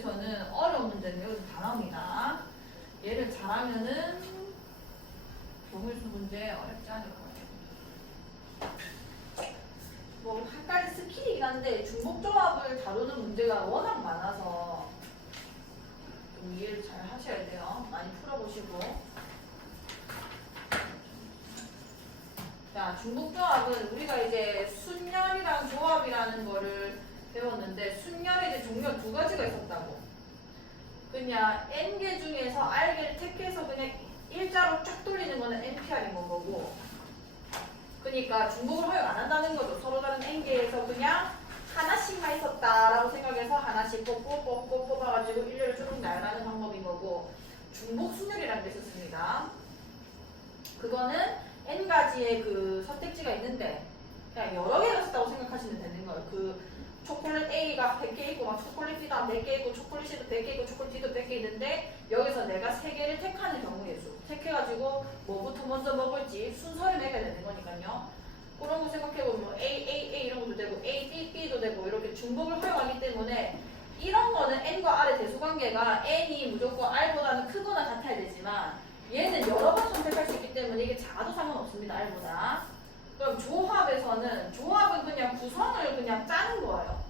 문제에서는 어려운 문제는 여기서 다 나옵니다. 얘를 잘하면은 동일수 문제 어렵지 않을 거예요. 뭐 한 가지 스킬이긴 한데 중복조합을 다루는 문제가 워낙 많아서 좀 이해를 잘 하셔야 돼요. 많이 풀어보시고. 자, 중복조합은 우리가 이제 순열이랑 조합이라는 거를 배웠는데 순열에 이제 종류가 두 가지가 있었다고. 그냥 n개 중에서 r개를 택해서 그냥 일자로 쫙 돌리는 거는 npr인 거고, 그러니까 중복을 허용 안 한다는 거죠. 서로 다른 n개에서 그냥 하나씩만 있었다라고 생각해서 하나씩 뽑아가지고 일렬로 쭉 나열하는 방법인 거고, 중복 순열이라는 게 있었습니다. 그거는 n가지의 그 선택지가 있는데 그냥 여러 개가 있었다고 생각하시면 되는 거예요. 그 초콜릿 A가 100개 있고 막 초콜릿 B도 100개 있고 초콜릿 C도 100개 있고 초콜릿 D도 100개 있는데 여기서 내가 3개를 택하는 경우의 수. 택해가지고 뭐부터 먼저 먹을지 순서를 매겨야 되는 거니까요. 그런 거 생각해보면 뭐 A 이런 것도 되고 A, B, B도 되고 이렇게 중복을 허용하기 때문에 이런 거는 N과 R의 대수관계가 N이 무조건 R보다는 크거나 같아야 되지만 얘는 여러 번 선택할 수 있기 때문에 이게 작아도 상관없습니다. R보다. 그럼 조합은 그냥 구성을 그냥 짜는 거예요.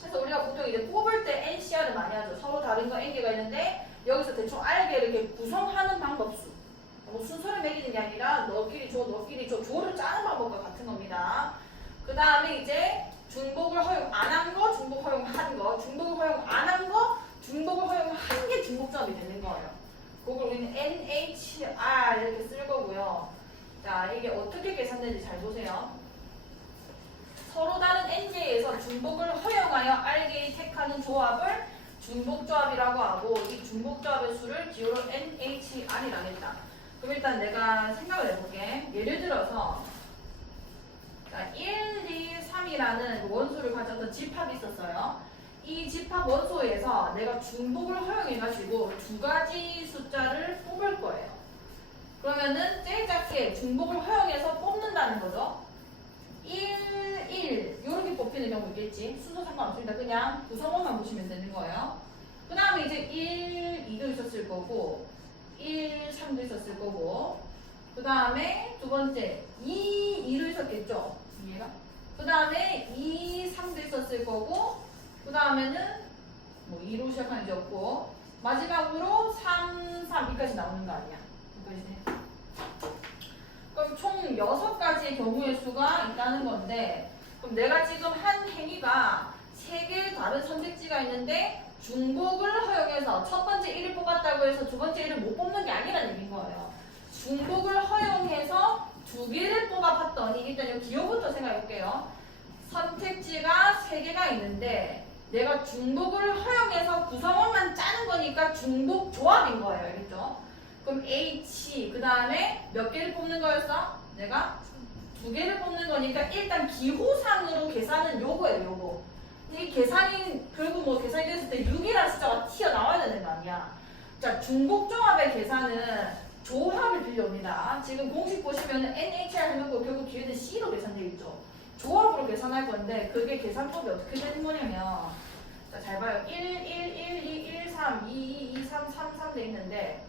그래서 우리가 보통 이제 뽑을 때 NCR을 많이 하죠. 서로 다른 거 N개가 있는데 여기서 대충 R개를 이렇게 구성하는 방법수. 뭐 순서를 매기는 게 아니라 너끼리 줘, 조를 짜는 방법과 같은 겁니다. 그 다음에 이제 중복을 허용 안 한 거, 중복 허용한 거, 중복을 허용 안 한 거, 중복을 허용한 게 중복조합이 되는 거예요. 그걸 우리는 NHR 이렇게 쓸 거고요. 자, 이게 어떻게 계산되는지 잘 보세요. 서로 다른 n개에서 중복을 허용하여 r개를 택하는 조합을 중복조합이라고 하고 이 중복조합의 수를 기호로 NHR이라고 했다. 그럼 일단 내가 생각을 해볼게. 예를 들어서 자, 1, 2, 3이라는 원소를 가졌던 집합이 있었어요. 이 집합 원소에서 내가 중복을 허용해가지고 두 가지 숫자를 뽑을 거예요. 그러면은 제일 작게 중복을 허용해서 뽑는다는 거죠. 1, 1 이렇게 뽑히는 경우 있겠지. 순서 상관없습니다. 그냥 구성원만 보시면 되는 거예요. 그 다음에 이제 1, 2도 있었을 거고 1, 3도 있었을 거고 그 다음에 두 번째 2, 2도 있었겠죠. 이해가? 그 다음에 2, 3도 있었을 거고 그 다음에는 뭐 2로 시작하는 게 없고 마지막으로 3, 3, 2까지 나오는 거 아니야. 여기까지. 그럼 총 6가지의 경우의 수가 있다는 건데 그럼 내가 지금 한 행위가 3개의 다른 선택지가 있는데 중복을 허용해서 첫 번째 1을 뽑았다고 해서 두 번째 1을 못 뽑는 게 아니라는 얘기인 거예요. 중복을 허용해서 2개를 뽑아봤더니 일단 이 기호부터 생각해 볼게요. 선택지가 3개가 있는데 내가 중복을 허용해서 구성원만 짜는 거니까 중복 조합인 거예요. 알겠죠? 그럼 H 그 다음에 몇 개를 뽑는 거였어? 내가 2개를 뽑는 거니까 일단 기호상으로 계산은 요거예요. 요거. 이 계산이 결국 뭐 계산이 됐을 때 6이라는 숫자가 튀어나와야 되는 거 아니야. 자, 중복조합의 계산은 조합을 빌려옵니다. 지금 공식 보시면 NHR 해놓고 결국 뒤에는 C로 계산되어 있죠. 조합으로 계산할 건데 그게 계산법이 어떻게 되는 거냐면 자, 잘 봐요. 1, 1, 1, 2, 1, 3, 2, 2, 2, 3, 3, 3 돼 있는데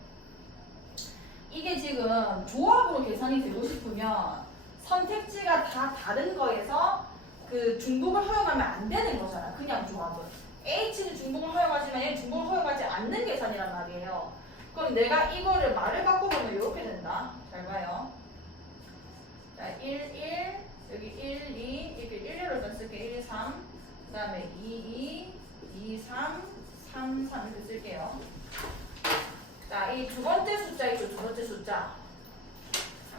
이게 지금 조합으로 계산이 되고 싶으면 선택지가 다 다른 거에서 그 중복을 허용하면 안 되는 거잖아. 그냥 조합은. H는 중복을 허용하지만 얘는 중복을 허용하지 않는 계산이란 말이에요. 그럼 내가 이거를 말을 바꿔보면 이렇게 된다. 잘 봐요. 자, 1, 1, 여기 1, 2, 이렇게 1로 일단 쓸게. 1, 3, 그 다음에 2, 2, 2, 3, 3, 3 이렇게 쓸게요. 자, 이 두 번째 숫자 있죠. 두 번째 숫자.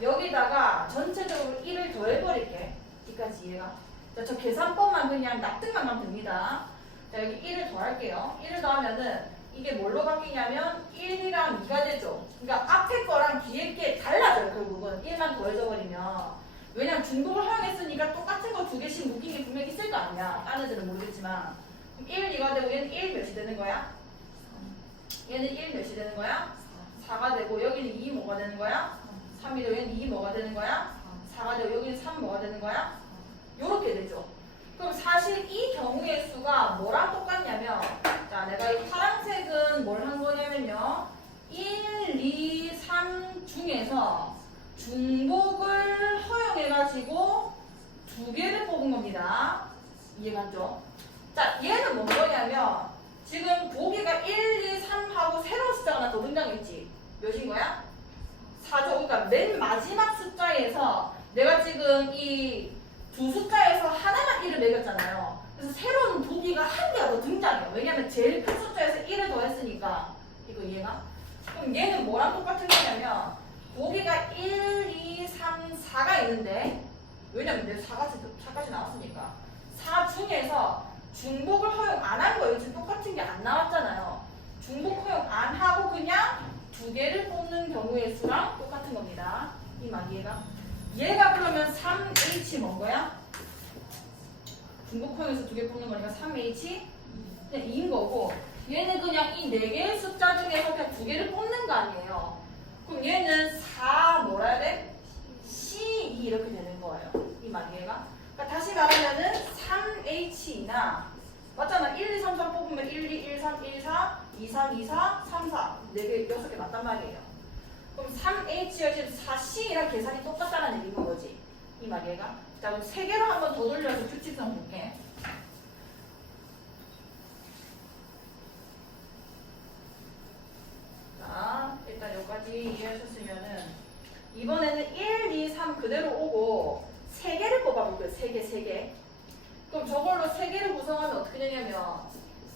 여기다가 전체적으로 1을 더해버릴게. 여기까지 이해가. 자, 저 계산법만 그냥 납득만 하면 됩니다. 자, 여기 1을 더할게요. 1을 더하면은 이게 뭘로 바뀌냐면 1이랑 2가 되죠. 그러니까 앞에 거랑 뒤에 게 달라져요. 결국은 1만 더해져버리면. 왜냐면 중복을 허용했으니까 똑같은 거 2개씩 묶인 게 분명히 있을 거 아니야. 다른 애들은 모르겠지만. 그럼 1, 2가 되고 얘는 1 몇이 되는 거야? 얘는 1 몇이 되는 거야? 4가 되고 여기는 2 뭐가 되는 거야? 3이 되고 얘는 2 뭐가 되는 거야? 4가 되고 여기는 3 뭐가 되는 거야? 요렇게 되죠. 그럼 사실 이 경우의 수가 뭐랑 똑같냐면 자, 내가 이 파란색은 뭘 한 거냐면요. 1, 2, 3 중에서 중복을 허용해가지고 두 개를 뽑은 겁니다. 이해갔죠? 자, 얘는 뭔 거냐면 지금 보기가 1, 2, 3하고 새로운 숫자가 하나 더 등장했지. 몇인 거야? 4죠. 그러니까 맨 마지막 숫자에서 내가 지금 이 두 숫자에서 하나만 1을 매겼잖아요. 그래서 새로운 보기가 한 개가 더 등장해요. 왜냐면 제일 큰 숫자에서 1을 더했으니까. 이거 이해가? 그럼 얘는 뭐랑 똑같은 거냐면 보기가 1, 2, 3, 4가 있는데 왜냐면 내 4까지 나왔으니까 4 중에서 중복을 허용 안 한 거예요. 지금 똑같은 게 안 나왔잖아요. 중복 허용 안 하고 그냥 두 개를 뽑는 경우의 수랑 똑같은 겁니다. 이 말 이해가? 얘가 그러면 3H 뭔 거야? 중복 허용해서 두 개 뽑는 거니까 3H 그냥 2인 거고 얘는 그냥 이 네 개의 숫자 중에서 그냥 두 개를 뽑는 거 아니에요. 그럼 얘는 4 뭐라 해야 돼? C2 이렇게 되는 거예요. 이 말 이해가? 그러니까 다시 말하면은 3H나 맞잖아. 1, 2, 3, 4 뽑으면 1, 2, 1, 3, 1, 4, 2, 3, 2, 4, 3, 4 4개, 6개 맞단 말이에요. 그럼 3H가 지금 4C랑 계산이 똑같다는 얘기인 거지. 이 말 이해가? 자, 그럼 세 개로 한번 더 돌려서 규칙성 볼게. 자, 일단 여기까지 이해하셨으면은 이번에는 1, 2, 3 그대로 오고 3개를 뽑아볼 거예요. 3개. 그럼 저걸로 3개를 구성하면 어떻게 되냐면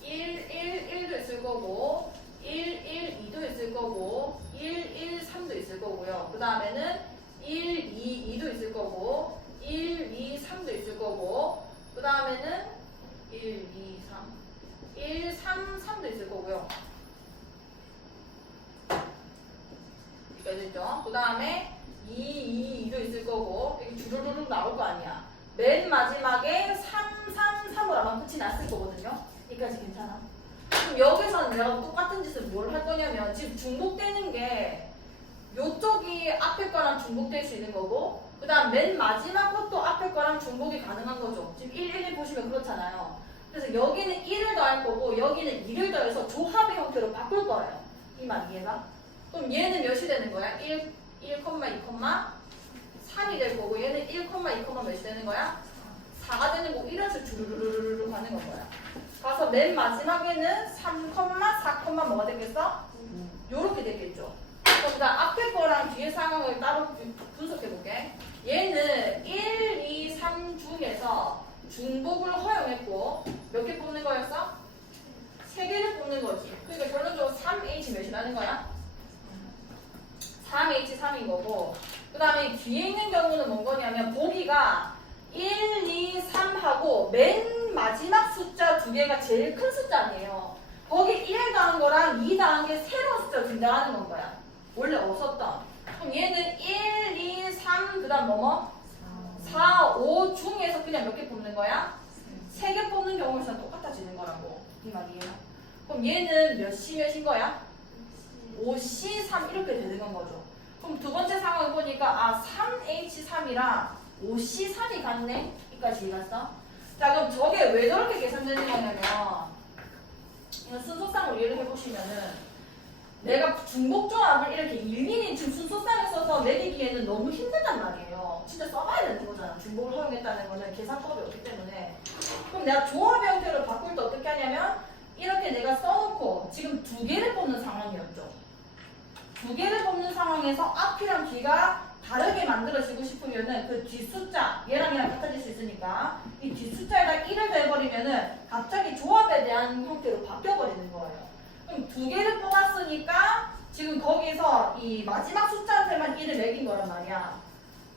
1, 1, 1도 있을 거고 1, 1, 2도 있을 거고 1, 1, 3도 있을 거고요. 그 다음에는 1, 2, 2도 있을 거고 1, 2, 3도 있을 거고 그 다음에는 1, 2, 3 1, 3, 3도 있을 거고요. 됐죠? 그 다음에 2, 2, 2도 있을 거고 이게 주르륵 나올 거 아니야. 맨 마지막에 3, 3, 3으로 아마 끝이 났을 거거든요. 여기까지 괜찮아? 그럼 여기서는 내가 똑같은 짓을 뭘 할 거냐면 지금 중복되는 게 요쪽이 앞에 거랑 중복될 수 있는 거고 그 다음 맨 마지막 것도 앞에 거랑 중복이 가능한 거죠. 지금 1, 1, 1 보시면 그렇잖아요. 그래서 여기는 1을 더할 거고 여기는 2를 더해서 조합의 형태로 바꿀 거예요. 이 말 이해가? 그럼 얘는 몇이 되는 거야? 1, 2, 3이 될 거고 얘는 1, 2, 몇이 되는 거야? 4가 되는 거고 이런 식으로 주르르르르 가는 거야. 가서 맨 마지막에는 3, 4, 뭐가 되겠어? 요렇게 되겠죠. 그럼 나 앞에 거랑 뒤에 상황을 따로 분석해 볼게. 얘는 1, 2, 3 중에서 중복을 허용했고 몇 개 뽑는 거였어? 3개를 뽑는 거지. 그러니까 결론적으로 3H 몇이라는 거야? 3H 3인 거고 그 다음에 뒤에 있는 경우는 뭔 거냐면 보기가 1, 2, 3하고 맨 마지막 숫자 두 개가 제일 큰 숫자 아니에요. 거기 1 더한 거랑 2 더한 게 새로운 숫자로 등장하는 건 거야. 원래 없었던. 그럼 얘는 1, 2, 3 그 다음 뭐뭐? 4, 5 중에서 그냥 몇 개 뽑는 거야? 3개 뽑는 경우에서는 똑같아지는 거라고. 이 말이에요. 그럼 얘는 몇인 거야? 5C, 3 이렇게 되는 건 거죠. 그럼 두 번째 상황을 보니까 3H3이랑 5C3이 같네? 여기까지 이해갔어? 자, 그럼 저게 왜 저렇게 계산되는 거냐면 이거 순서상으로 이해를 해보시면은 내가 중복조합을 이렇게 일일이 지금 순서상에 써서 내리기에는 너무 힘들단 말이에요. 진짜 써봐야 되는 거잖아. 중복을 허용했다는 거는 계산법이 없기 때문에. 그럼 내가 조합 형태로 바꿀 때 어떻게 하냐면 이렇게 내가 써놓고 지금 두 개를 뽑는 상황이었죠. 두 개를 뽑는 상황에서 앞이랑 뒤가 다르게 만들어지고 싶으면은 그 뒷숫자 얘랑 같아질 수 있으니까 이 뒷숫자에다 1을 더해버리면은 갑자기 조합에 대한 형태로 바뀌어버리는 거예요. 그럼 두 개를 뽑았으니까 지금 거기서 이 마지막 숫자한테만 1을 매긴 거란 말이야.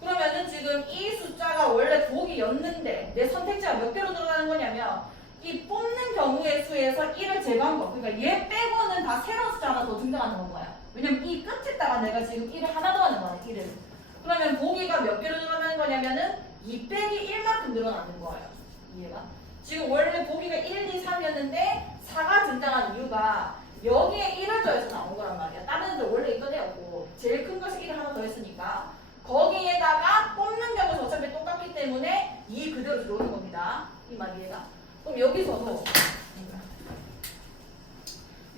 그러면은 지금 이 숫자가 원래 보기였는데 내 선택지가 몇 개로 늘어나는 거냐면 이 뽑는 경우의 수에서 1을 제거한 거. 그러니까 얘 빼고는 다 새로운 숫자 하나 더 등장하는 거야. 왜냐면 이 끝에다가 내가 지금 1을 하나 더 하는 거야. 1을. 그러면 보기가 몇 개로 늘어나는 거냐면은 2 빼기 1만큼 늘어나는 거예요. 이해가? 지금 원래 보기가 1, 2, 3이었는데 4가 등장한 이유가 여기에 1을 더해서 나온 거란 말이야. 다른 애들 원래 있던 애였고 제일 큰 것이 1을 하나 더 했으니까 거기에다가 뽑는 경우는 어차피 똑같기 때문에 2 그대로 들어오는 겁니다. 이 말 이해가? 그럼 여기서도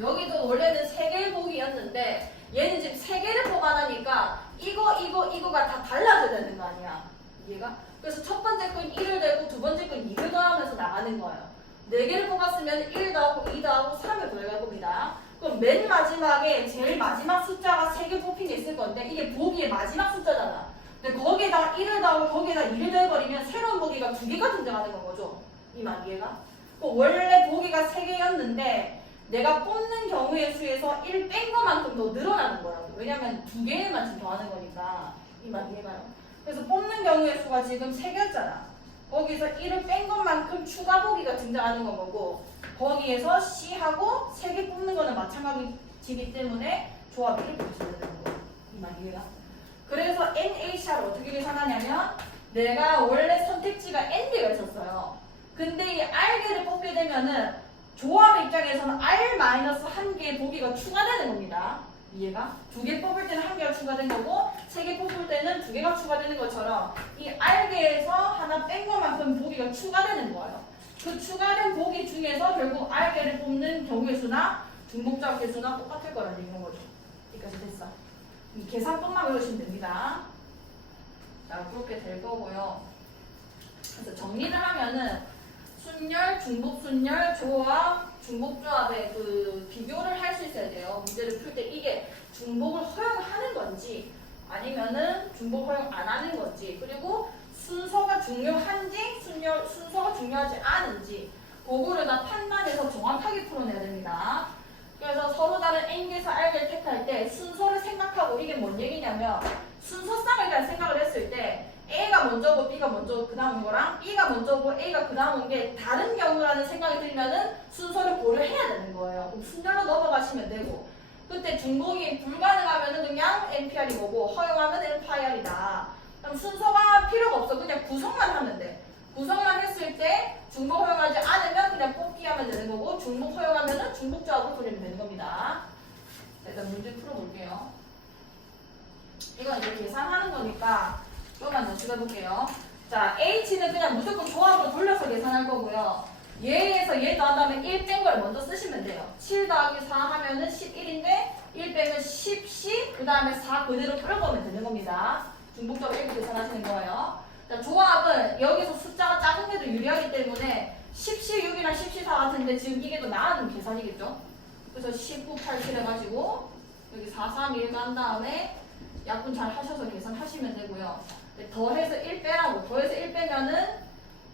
여기도 원래는 3개의 보기였는데 얘는 지금 3개를 뽑아내니까 이거가 다 달라져야 되는 거 아니야. 이해가? 그래서 첫 번째 건 1을 대고 두 번째 건 2를 더하면서 나가는 거예요. 4개를 뽑았으면 1 더하고 2 더하고 3을 더해갈 겁니다. 그럼 맨 마지막에 제일 마지막 숫자가 3개 뽑힌 게 있을 건데 이게 보기의 마지막 숫자잖아. 근데 거기에다가 1을 더하고 거기에다 2를 더해버리면 새로운 보기가 2개가 등장하는 건 거죠. 이 말 이해가? 원래 보기가 3개였는데 내가 뽑는 경우의 수에서 1 뺀 것만큼 더 늘어나는 거라고. 왜냐면 2개만 지금 더하는 거니까. 이 말 이해가요? 그래서 뽑는 경우의 수가 지금 3개였잖아. 거기서 1을 뺀 것만큼 추가 보기가 등장하는 건 거고 거기에서 C하고 3개 뽑는 거는 마찬가지이기 때문에 조합이 이렇게 되는 거예요. 이 말 이해가? 그래서 NH를 어떻게 계산하냐면 내가 원래 선택지가 N개가 있었어요. 근데 이 R개를 뽑게 되면은 조합 입장에서는 R-1개의 보기가 추가되는 겁니다. 이해가? 2개 뽑을 때는 1개가 추가된 거고 3개 뽑을 때는 2개가 추가되는 것처럼 이 R개에서 하나 뺀 것만큼 보기가 추가되는 거예요. 그 추가된 보기 중에서 결국 R개를 뽑는 경우의 수나 중복자 개수나 똑같을 거라는 얘기인 거죠. 여기까지 됐어. 이 계산법만 외우시면 됩니다. 자, 그렇게 될 거고요. 그래서 정리를 하면은 순열, 중복순열, 조합, 중복조합의 그 비교를 할 수 있어야 돼요. 문제를 풀 때 이게 중복을 허용하는 건지 아니면은 중복 허용 안 하는 건지 그리고 순서가 중요한지 순서가 중요하지 않은지 그거를 다 판단해서 정확하게 풀어내야 됩니다. 그래서 서로 다른 N개에서 R개를 택할 때 순서를 생각하고 이게 뭔 얘기냐면 순서상을 일단 생각을 했을 때 A가 먼저고 B가 먼저 그 다음 온 거랑 B가 먼저고 A가 그 다음 온 게 다른 경우라는 생각이 들면은 순서를 고려해야 되는 거예요. 그럼 순서로 넘어가시면 되고 그때 중복이 불가능하면은 그냥 NPR이 뭐고 허용하면 NPR이다. 그럼 순서가 필요가 없어. 그냥 구성만 하면 돼. 구성만 했을 때 중복 허용하지 않으면 그냥 뽑기 하면 되는 거고 중복 허용하면은 중복조합으로 돌리면 되는 겁니다. 자, 일단 문제 풀어볼게요. 이건 이제 계산하는 거니까 조금만 더 찍어볼게요. 자, H는 그냥 무조건 조합으로 돌려서 계산할 거고요. 얘에서 얘 더한 다음에 1 뺀 걸 먼저 쓰시면 돼요. 7 더하기 4 하면은 11인데 1 빼면 10C 그 다음에 4 그대로 끌어보면 되는 겁니다. 중복적으로 이렇게 계산하시는 거예요. 자, 조합은 여기서 숫자가 작은 게 더 유리하기 때문에 10C6이나 10C4 같은데 지금 이게 더 나은 계산이겠죠? 그래서 19, 87 해가지고 여기 4, 3, 1 간 다음에 약분 잘 하셔서 계산하시면 되고요. 더해서 1 빼라고. 더해서 1 빼면은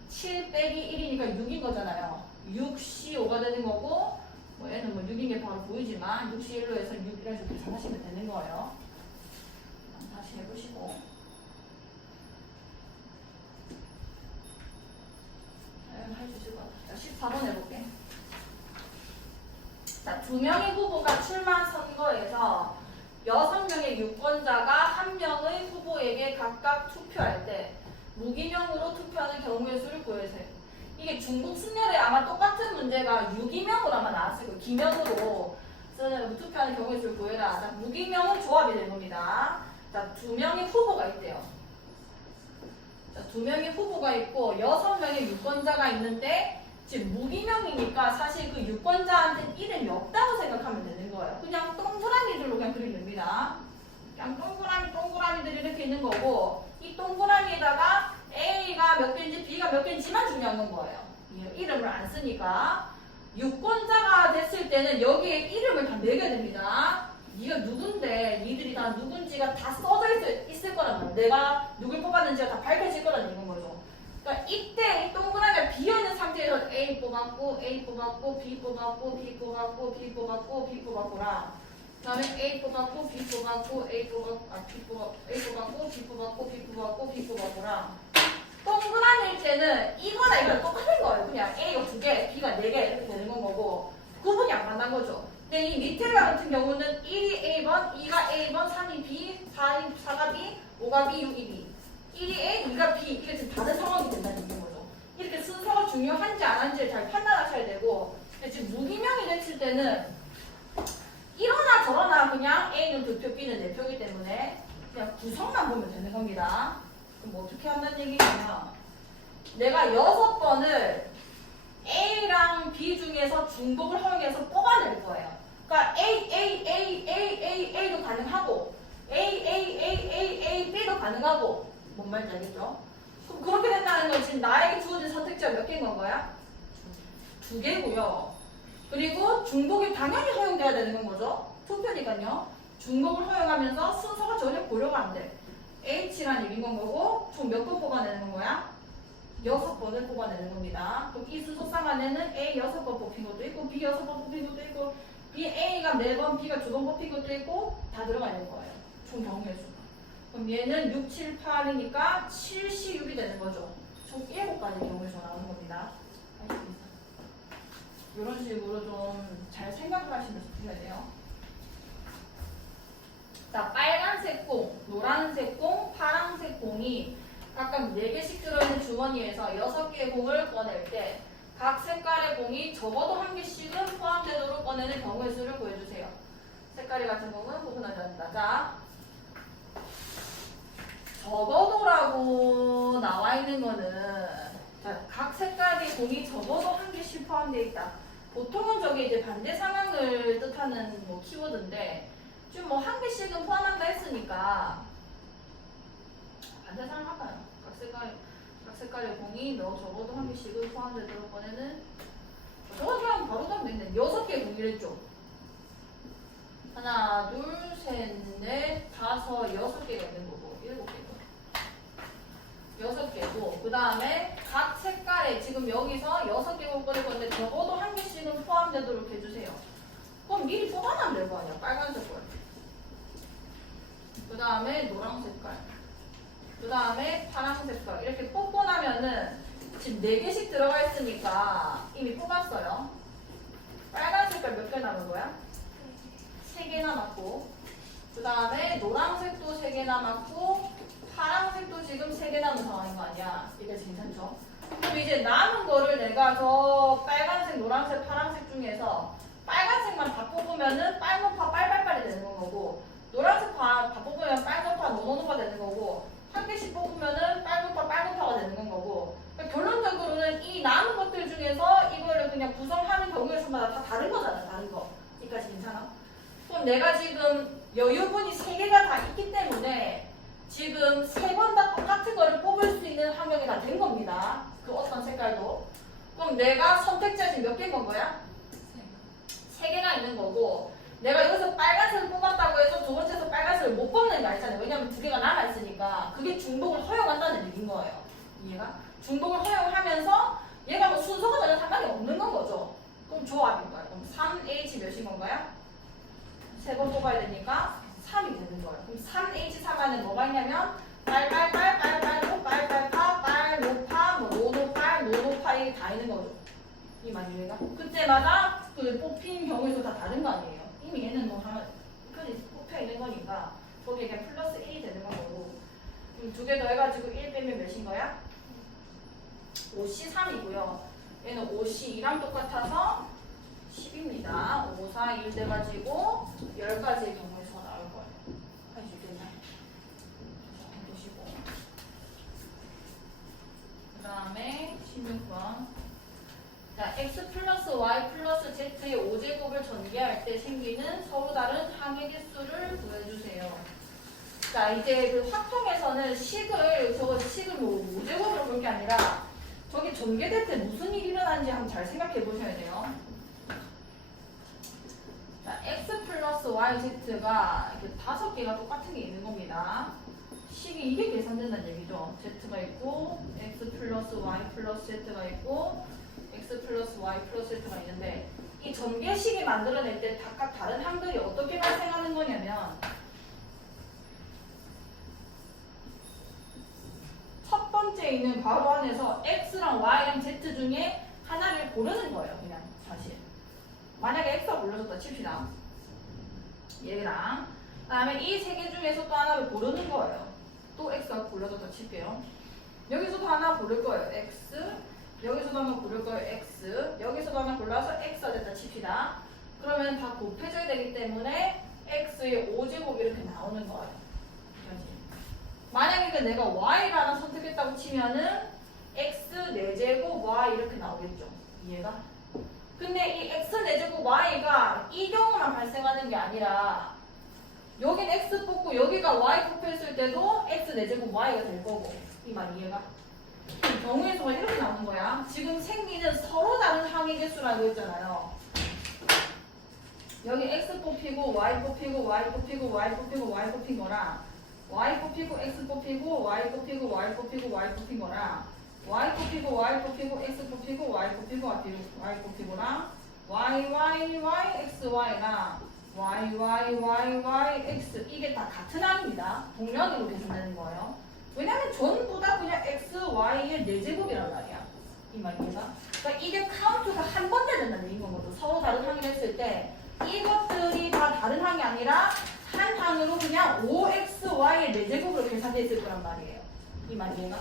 7 빼기 1이니까 6인 거잖아요. 6C5가 되는 거고 뭐 얘는 뭐 6인 게 바로 보이지만 6C1로 해서 6이라서 계산하시면 되는 거예요. 다시 해보시고 해주실 것 같아요. 14번 해볼게. 자, 2명의 후보가 출마한 선거에서 6명의 유권자가 1명의 후보에게 각각 투표할 때 무기명으로 투표하는 경우의 수를 구해주세요. 이게 중복 순열에 아마 똑같은 문제가 유기명으로 아마 나왔을 거예요. 기명으로 투표하는 경우의 수를 구해라. 자, 무기명은 조합이 되는 겁니다. 자, 2명의 후보가 있대요. 자, 2명의 후보가 있고 6명의 유권자가 있는데 지금 무기명이니까 사실 그 유권자한테는 이름이 없다고 생각하면 되는 거예요. 그냥 동그라미들로 그냥 그리면 됩니다. 그냥 동그라미들이 이렇게 있는 거고 이 동그라미에다가 A가 몇 개인지 B가 몇 개인지만 중요한 건 거예요. 이름을 안 쓰니까 유권자가 됐을 때는 여기에 이름을 다 매겨야 됩니다. 네가 누군데 니들이 다 누군지가 다 써져 있을 거란 말이야. 내가 누굴 뽑았는지가 다 밝혀질 거라는 얘기인 거죠. 그러니까 이때 이 동그라미가 비어있는 상태에서 A 뽑았고 A 뽑았고 B 뽑았고 B 뽑았고 B 뽑았고 B 뽑았고랑 그 다음에 A 뽑았고 B 뽑았고 A 뽑았고 B 뽑았고 A 뽑았고 B 뽑았고 B 뽑았고 B 뽑았고랑 동그라미일 때는 이거나 이거랑 똑같은 거예요. 그냥 A가 2개, B가 4개 이렇게 되는 건 거고 구분이 안 간다는 거죠. 근데 이 밑에 같은 경우는 1이 A번, 2가 A번, 3이 B, 4가 B, 5가 B, 6이 B 1이 A, 2가 B 이게 지금 다른 상황이 된다는 얘기인 거죠. 이렇게 순서가 중요한지 안 한지를 잘 판단하셔야 되고 근데 지금 무기명이 됐을 때는 이러나 저러나 그냥 A는 2표, B는 4표이기 때문에 그냥 구성만 보면 되는 겁니다. 그럼 어떻게 한다는 얘기냐면 내가 6번을 A랑 B 중에서 중복을 허용해서 뽑아낼 거예요. 그러니까 A도 가능하고 B도 가능하고 뭔 말인지 알겠죠? 그럼 그렇게 된다는 건 지금 나에게 주어진 선택지가 몇 개인 건 거야? 두 개고요. 그리고 중복이 당연히 허용돼야 되는 거죠. 투표니까요. 중복을 허용하면서 순서가 전혀 고려가 안 돼. H란 얘기인 건 거고 총 몇 번 뽑아내는 건 거야? 6번을 뽑아내는 겁니다. 그럼 이 순서상 안에는 A 6번 뽑힌 것도 있고 B 6번 뽑힌 것도 있고 B A가 4번, B가 2번 뽑힌 것도 있고 다 들어가 있는 거예요. 총 경우의 수가. 그럼 얘는 6, 7, 8이니까 76이 되는 거죠. 총 7가지 경우의 수가 나오는 겁니다. 알겠습니다. 이런 식으로 좀 잘 생각을 하시면서 푸셔야 돼요. 자, 빨간색 공, 노란색 공, 파란색 공이 각각 4개씩 들어있는 주머니에서 6개의 공을 꺼낼 때 각 색깔의 공이 적어도 1개씩은 포함되도록 꺼내는 경우의 수를 구해주세요. 색깔이 같은 공은 구분하지 않는다. 자, 적어도라고 나와 있는 거는 자, 각 색깔의 공이 적어도 1개씩 포함되어 있다. 보통은 저게 이제 반대 상황을 뜻하는 뭐 키워드인데 지금 뭐 1개씩은 포함한다 했으니까 반대 상황 할까요? 각 색깔의 공이 적어도 1개씩은 포함되도록 꺼내는 저거 그냥 바로 가면 되는데 6개의 공이랬죠. 하나, 둘, 셋, 넷, 다섯, 6개가 있는 거고 7개고 6개고 그 다음에 각 색깔에 지금 여기서 6개고 꺼낼 건데 적어도 1개씩은 포함되도록 해주세요. 그럼 미리 뽑아놔면 될 거 아니야. 빨간색 걸. 그 다음에 노란 색깔. 그 다음에 파란색 색깔. 이렇게 뽑고 나면은 지금 4개씩 들어가 있으니까 이미 뽑았어요. 빨간 색깔 몇 개 남은 거야? 3개 남았고 그 다음에 노란색도 3개 남았고 파란색도 지금 3개 남은 상황인 거 아니야. 이게 괜찮죠? 그럼 이제 남은 거를 내가 저 빨간색, 노란색, 파란색 중에서 빨간색만 다 뽑으면은 빨간파 빨빨빨이 되는 거고 노란색 다 뽑으면 빨간파 노노노가 되는 거고 1개씩 뽑으면은 빨간파 빨간파가 되는 건 거고 그러니까 결론적으로는 이 남은 것들 중에서 이거를 그냥 구성하는 경우의 수마다 다 다른 거잖아. 다른 거. 여기까지 괜찮아? 그럼 내가 지금 여유분이 3개가 다 있기 때문에 지금 3번 다 똑같은 거를 뽑을 수 있는 환경이 다 된 겁니다. 그 어떤 색깔도. 그럼 내가 선택지가 지금 몇 개인 건 거야? 3개가 있는 거고 내가 여기서 빨간색을 뽑았다고 해서 두 번째에서 빨간색을 못 뽑는 게 아니잖아요. 왜냐면 2개가 남아있으니까 그게 중복을 허용한다는 얘기인 거예요. 이해가? 중복을 허용하면서 얘가 뭐 순서가 전혀 상관이 없는 건 거죠. 그럼 조합인 거예요. 그럼 3H 몇인 건가요? 3번 뽑아야 되니까 3이 되는 거예요. 그럼 3H3 안에 뭐가 있냐면 빨빨빨, 빨빨로, 빨빨파, 빨노파, 뭐 노노빨, 노노파 이게 다 있는 거죠. 이 말이 얘가? 그때마다 그 뽑힌 경우에도 다 다른 거 아니에요. 이미 얘는 뭐 하나 뽑혀 있는 거니까 거기에 그냥 플러스 1이 되는 거고 그럼 2개 더 해가지고 1 빼면 몇인 거야? 5C3이고요. 얘는 5C2랑 똑같아서 10입니다. 5, 4, 1 돼가지고 10가지의 경우의 수가 나올 거예요. 해줄 때는 보시고 그 다음에 16번 자, x 플러스 y 플러스 z의 5제곱을 전개할 때 생기는 서로 다른 항의 개수를 구해주세요. 자, 이제 그 확통에서는 식을 뭐 5제곱으로 볼 게 아니라 저게 전개될 때 무슨 일이 일어나는지 한번 잘 생각해 보셔야 돼요. 자, x 플러스 y z가 이렇게 5개가 똑같은 게 있는 겁니다. 식이 이게 계산된다는 얘기죠. z가 있고 x 플러스 y 플러스 z가 있고 x 플러스 y 플러스 z가 있는데 이 전개식이 만들어낼 때 각각 다른 항들이 어떻게 발생하는 거냐면 첫 번째 있는 괄호 안에서 x랑 y랑 z 중에 하나를 고르는 거예요. 그냥 사실 만약에 x가 골라졌다 칩시다. 얘랑 그 다음에 이 3개 중에서 또 하나를 고르는 거예요. 또 x가 골라졌다 칠게요. 여기서도 하나 고를 거예요. x 여기서도 하나 고를 거예요. x 여기서도 하나 골라서 x가 됐다 칩시다. 그러면 다 곱해줘야 되기 때문에 x의 5제곱 이렇게 나오는 거예요. 만약에 내가 y를 하나 선택했다고 치면은 x 4제곱 y 이렇게 나오겠죠. 이해가? 근데 이 x제곱 y가 이 경우만 발생하는 게 아니라 여긴 x 뽑고 여기가 y 뽑혔을 때도 x제곱 y가 될 거고. 이 말 이해가? 경우의 수가 이렇게 나오는 거야. 지금 생기는 서로 다른 항의 개수라고 했잖아요. 여기 x 뽑히고 y 뽑히고 y 뽑히고 y 뽑히고 y 뽑힌 거랑 y 뽑히고 x 뽑히고 y 뽑히고 y 뽑히고 y 뽑힌 거랑 y 뽑히고 y 뽑히고 x 뽑히고 y 뽑히고 y 뽑히고랑 y y y x y랑 y y y y x 이게 다 같은 항입니다. 동량으로 계산되는 거예요. 왜냐면 전부 다 그냥 x y의 4제곱이란 말이야. 이 말입니다. 그러니까 이게 카운트가 한 번 되는 얘기인 거거든. 서로 다른 항을 했을 때 이것들이 다 다른 항이 아니라 한 항으로 그냥 5xy의 4제곱으로 계산되어 있을 거란 말이에요. 이 말이에요.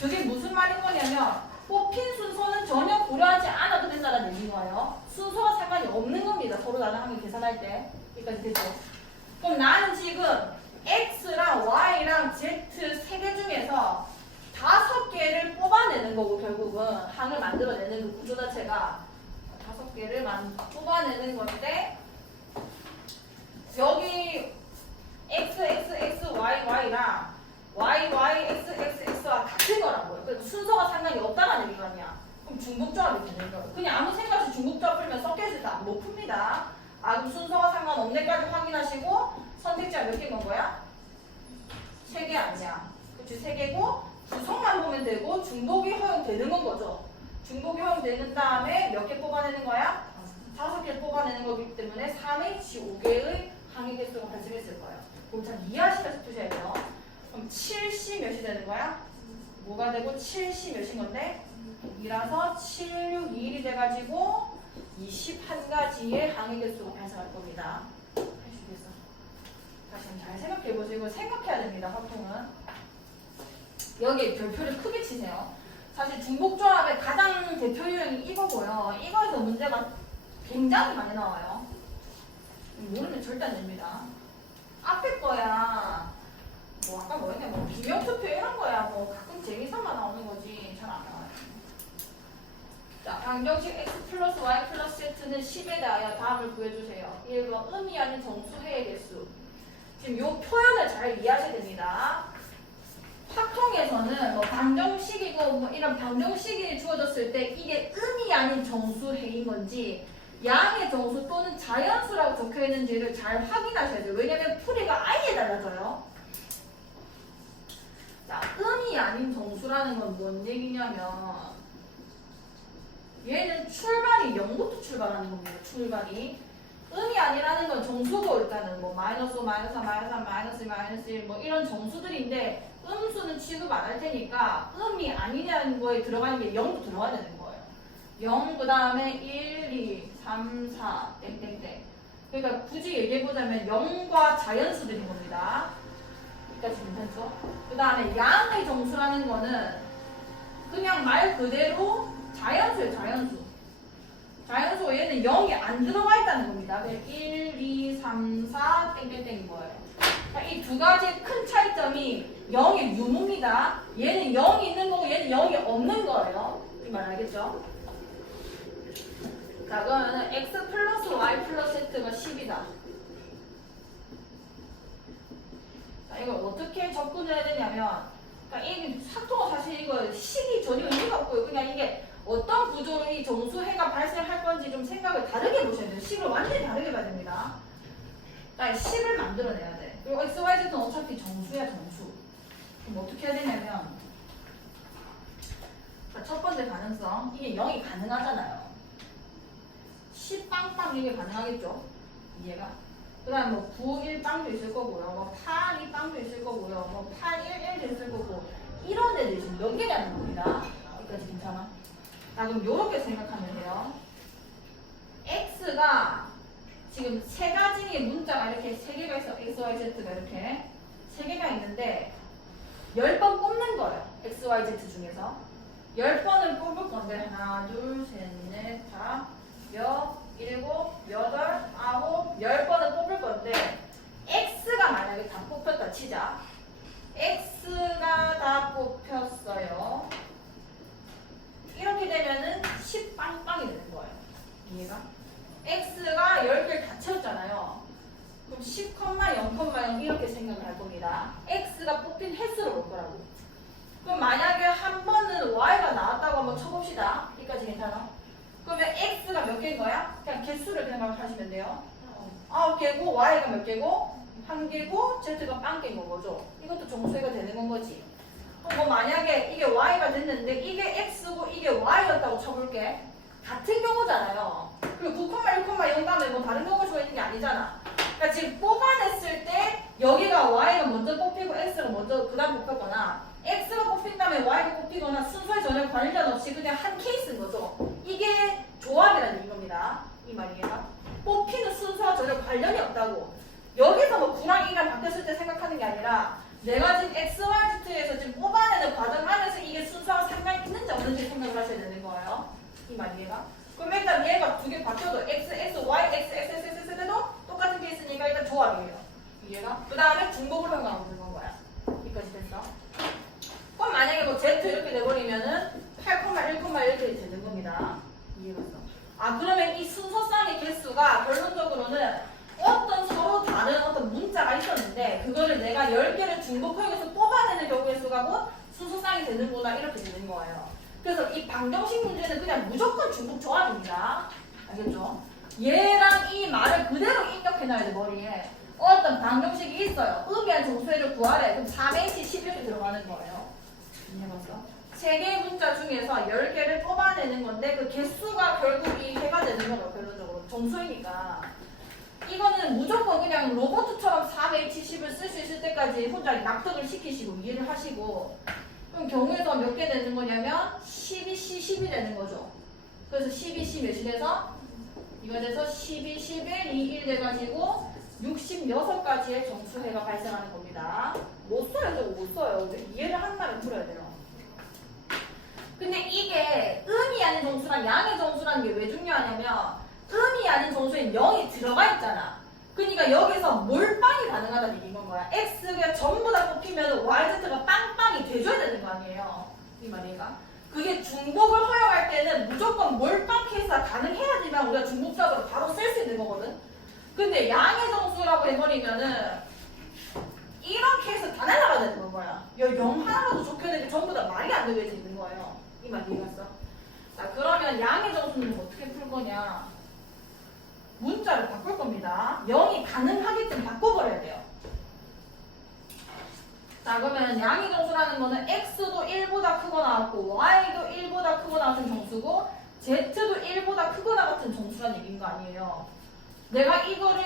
그게 무슨 말인 거냐면 뽑힌 순서는 전혀 고려하지 않아도 된다는 얘기인 거예요. 순서와 상관이 없는 겁니다. 서로 다른 항을 계산할 때. 여기까지 됐죠? 그럼 나는 지금 x랑 y랑 z 3개 중에서 5개를 뽑아내는 거고 결국은 항을 만들어내는 그 구조 자체가 5개를 뽑아내는 건데 여기 x, x, x, y, y랑 y, y, x, x, x와 같은 거라고요. 그래서 순서가 상관이 없다는 얘기가 아니야. 그럼 중복조합이 되는 거예요. 그냥 아무 생각 없이 중복조합 풀면 섞여있을 때 못 풉니다. 그럼 순서가 상관없네까지 확인하시고 선택지가 몇 개인 건 거야? 3개 아니야. 그치? 3개고 구성만 보면 되고 중복이 허용되는 건 거죠. 중복이 허용되는 다음에 몇 개 뽑아내는 거야? 5개 뽑아내는 거기 때문에 3H 5개의 항의 개수가 발생했을 거예요. 그럼 잘 이해하시면서 푸셔야 돼요. 그럼 7C 몇이 되는 거야? 뭐가 되고 7C 몇인 건데? 2라서 7, 6, 2일이 돼가지고 21가지의 항의 개수가 발생할 겁니다. 할 수 있겠어. 다시 한번 잘 생각해보세요. 이거 생각해야 됩니다. 화통은. 여기 별표를 크게 치세요. 사실 중복조합의 가장 대표 유형이 이거고요. 이거에서 문제가 굉장히 많이 나와요. 모르면 절대 안 됩니다. 앞에 거야. 뭐 아까 뭐였냐, 뭐 비명투표 이런 거야. 뭐 가끔 재미삼아 나오는 거지. 잘 안 나와요. 자, 방정식 x 플러스 y 플러스 z는 10에 대하여 다음을 구해주세요. 1번 의미 아닌 정수해의 개수. 지금 요 표현을 잘 이해하셔야 됩니다. 확통에서는 뭐 방정식이고 뭐 이런 방정식이 주어졌을 때 이게 음이 아닌 정수해인 건지 양의 정수 또는 자연수라고 적혀 있는지를 잘 확인하셔야 돼요. 왜냐면 풀이가 아예 달라져요. 자, 음이 아닌 정수라는 건 뭔 얘기냐면 얘는 출발이 0부터 출발하는 겁니다. 출발이. 음이 아니라는 건 정수고 일단은 뭐 마이너스 5, 마이너스 3, 마이너스 3, 마이너스 2, 마이너스 1 뭐 이런 정수들인데 음수는 취급 안 할 테니까 음이 아니냐는 거에 들어가는 게 0도 들어가야 되는 거예요. 0 그 다음에 1, 2, 3, 4 땡땡땡. 그러니까 굳이 얘기해보자면 0과 자연수들인 겁니다. 여기까지 괜찮죠? 그 다음에 양의 정수라는 거는 그냥 말 그대로 자연수예요. 자연수. 자연수 얘는 0이 안 들어가 있다는 겁니다. 1, 2, 3, 4 땡땡땡인 거예요. 이 두 가지 큰 차이점이 0의 유무입니다. 얘는 0이 있는 거고 얘는 0이 없는 거예요. 이 말 알겠죠? 자, 그러면은 x 플러스 y 플러스 z가 10이다. 자, 이걸 어떻게 접근해야 되냐면, 그러니까 이 사토가 사실 이거 식이 전혀 의미가 없고요. 그냥 이게 어떤 구조의 정수해가 발생할 건지 좀 생각을 다르게 보셔야 돼요. 식을 완전히 다르게 봐야 됩니다. 그러니까 식을 만들어내야 돼. 그리고 x, y, z는 어차피 정수야, 정수. 그럼 어떻게 해야 되냐면, 자, 첫 번째 가능성, 이게 0이 가능하잖아요. 10 빵빵 이게 가능하겠죠? 이해가? 그 다음 뭐 9, 1 빵도 있을 거고요. 뭐 8, 2 빵도 있을 거고요. 뭐 8, 1, 1도 있을 거고. 이런 애들이 지금 몇 개냐는 겁니다. 여기까지 괜찮아? 자, 그럼 요렇게 생각하면 돼요. x가 지금 세 가지의 문자가 이렇게 세 개가 있어. x, y, z가 이렇게 세 개가 있는데 10번 뽑는 거예요. x, y, z 중에서 10번을 뽑을 건데 하나, 둘, 셋, 넷, 다, 여, 일곱, 여덟, 아홉, 10번을 뽑을 건데 x가 만약에 다 뽑혔다 치자. x가 다 뽑혔어요. 이렇게 되면은 10 빵빵이 되는 거예요. 개인 거야? 그냥 개수를 그냥 하시면 돼요. 9개고 y가 몇 개고? 1개고 z가 빵 개인 건 거죠. 이것도 정수해가 되는 건 거지. 뭐 만약에 이게 y가 됐는데 이게 x고 이게 y였다고 쳐볼게. 같은 경우잖아요. 그리고 9,1,0 다음에 뭐 다른 경우가 있는 게 아니잖아. 그러니까 지금 뽑아냈을 때 여기가 y가 먼저 뽑히고 x가 먼저 그 다음 뽑혔거나 x가 뽑힌 다음에 y가 뽑히거나 순서에 전혀 관련 없이 그냥 한 케이스인 거죠. 이게 조합이라는 얘기인 겁니다. 이 말이에요. 뽑히는 순서와 전혀 관련이 없다고. 여기서 뭐 9랑 2가 바뀌었을 때 생각하는 게 아니라 내가 지금 x, y, z에서 지금 뽑아내는 과정 안에서 이게 순서와 상관이 있는지 없는지 생각을 하셔야 되는 거예요. 이 말이에요. 그럼 일단 얘가 두 개 바뀌어도 x, x, y, x, x, x, x, x도 똑같은 게 있으니까 일단 조합이에요. 이해가? 그 다음에 중복을 활용하고 있는 거야. 여기까지 됐어? 그럼 만약에 뭐 z 이렇게 돼버리면은 8,1, 이렇게 되는 겁니다. 이해갔어? 그러면 이 순서쌍의 개수가 결론적으로는 어떤 서로 다른 어떤 문자가 있었는데 그거를 내가 10개를 중복형에서 뽑아내는 경우의 수가 곧 순서쌍이 되는구나 이렇게 되는 거예요. 그래서 이 방정식 문제는 그냥 무조건 중복 조합입니다. 알겠죠? 얘랑 이 말을 그대로 입력해놔야 돼 머리에. 어떤 방정식이 있어요. 의미한 정수회를 구하래. 그럼 3H 11이 들어가는 거예요. 이해봤어? 3개의 문자 중에서 10개를 뽑아내는 건데 그 개수가 결국 이 해가 되는 거예요. 결론적으로. 정수이니까. 이거는 무조건 그냥 로봇처럼 3H10을 쓸 수 있을 때까지 혼자 납득을 시키시고 이해를 하시고 그럼 경우에서 몇 개 되는 거냐면 12C 10이 되는 거죠. 그래서 12C 몇이 돼서 이거 돼서 12, 11, 2, 1 돼가지고 66가지의 정수회가 발생하는 겁니다. 못 써요, 저거 못 써요. 이해를 한 말을 풀어야 돼요. 근데 이게 음이 아닌 정수랑 양의 정수라는 게 왜 중요하냐면 음이 아닌 정수에 0이 들어가 있잖아. 그러니까 여기서 몰빵이 가능하다는 얘기인 거야. x가 전부 다 뽑히면 yz가 빵빵이 돼줘야 되는 거 아니에요. 이 말이가. 그게 중복을 허용할 때는 무조건 몰빵 케이스가 가능해야지만 우리가 중복적으로 바로 쓸 수 있는 거거든. 근데 양의 정수라고 해버리면은 이런 케이스 다 날아가야 되는 거야. 여기 0 하나라도 적혀있는 게 전부 다 말이 안 되게 있는 거예요. 이 말 이해갔어? 자, 그러면 양의 정수는 어떻게 풀 거냐? 문자를 바꿀 겁니다. 0이 가능하게끔 바꿔버려야 돼요. 자, 그러면 양의 정수라는 거는 x도 1보다 크거나 같고 y도 1보다 크거나 같은 정수고 z도 1보다 크거나 같은 정수라는 얘기인 거 아니에요. 내가 이거를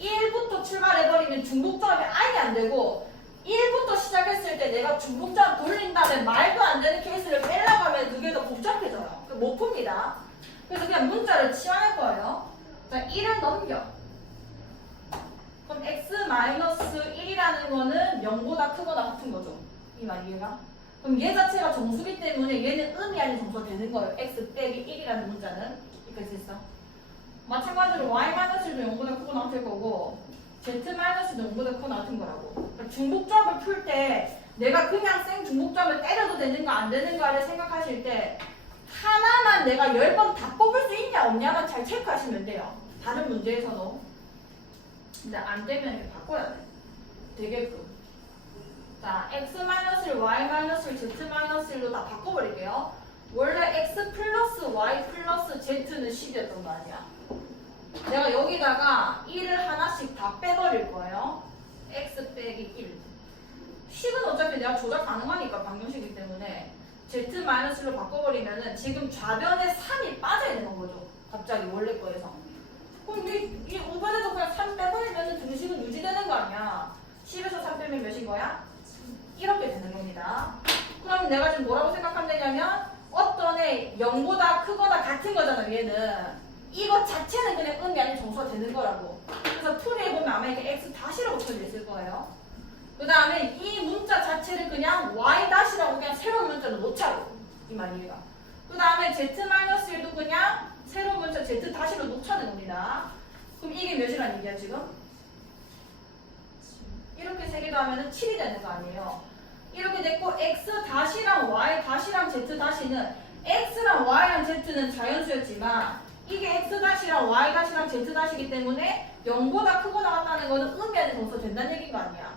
1부터 출발해버리면 중복조합이 아예 안 되고 1부터 시작했을 때 내가 중복조합 돌린 다음에 말도 안 되는 케이스를 빼려고 하면 그게 더 복잡해져요. 못 풉니다. 그래서 그냥 문자를 치환할 거예요. 자, 1을 넘겨. 그럼 x-1이라는 거는 0보다 크거나 같은 거죠. 이 말 이해가? 그럼 얘 자체가 정수기 때문에 얘는 음이 아닌 정수가 되는 거예요. x 빼기 1이라는 문자는. 여기까지 됐어. 마찬가지로 y-도 0보다 크거나 같을 거고 z-도 0보다 크거나 같은 거라고. 그러니까 중복조합을 풀 때 내가 그냥 생 중복조합을 때려도 되는가 안 되는가를 생각하실 때 하나만 내가 10번 다 뽑을 수 있냐 없냐만 잘 체크하시면 돼요. 다른 문제에서도. 근데 안 되면 이렇게 바꿔야 돼. 되게끔. 자, x-를, y-를, z-를 다 바꿔버릴게요. 원래 x 플러스 y 플러스 z는 10이었던 거 아니야. 내가 여기다가 1을 하나씩 다 빼버릴 거예요. x 빼기 1. 10은 어차피 내가 조작 가능하니까 방정식이기 때문에 z-로 바꿔버리면은 지금 좌변에 3이 빠져있는 거죠. 갑자기 원래 거에서. 그럼 이 우변에서 그냥 3 빼버리면 등식은 유지되는 거 아니야. 10에서 3 빼면 몇인 거야? 이렇게 되는 겁니다. 그럼 내가 지금 뭐라고 생각하면 되냐면 어떤 애 0보다 크거나 같은 거잖아. 얘는. 이것 자체는 그냥 음이 아닌 정수가 되는 거라고. 그래서 툴에 보면 아마 이렇게 x 다시라고 써져 있을 거예요. 그 다음에 이 문자 자체를 그냥 y-라고 그냥 새로운 문자로 놓자고. 이 말이에요. 그 다음에 z-1도 그냥 새로운 문자 z-로 놓자는 겁니다. 그럼 이게 몇이란 얘기야 지금? 이렇게 세 개도 하면은 7이 되는 거 아니에요. 이렇게 됐고 x-랑 y-랑 z-는 x랑 y랑 z는 자연수였지만 이게 x-랑 y-랑 z-이기 때문에 0보다 크거나 같다는 거는 음이 아닌 정수가 된다는 얘기인 거 아니야.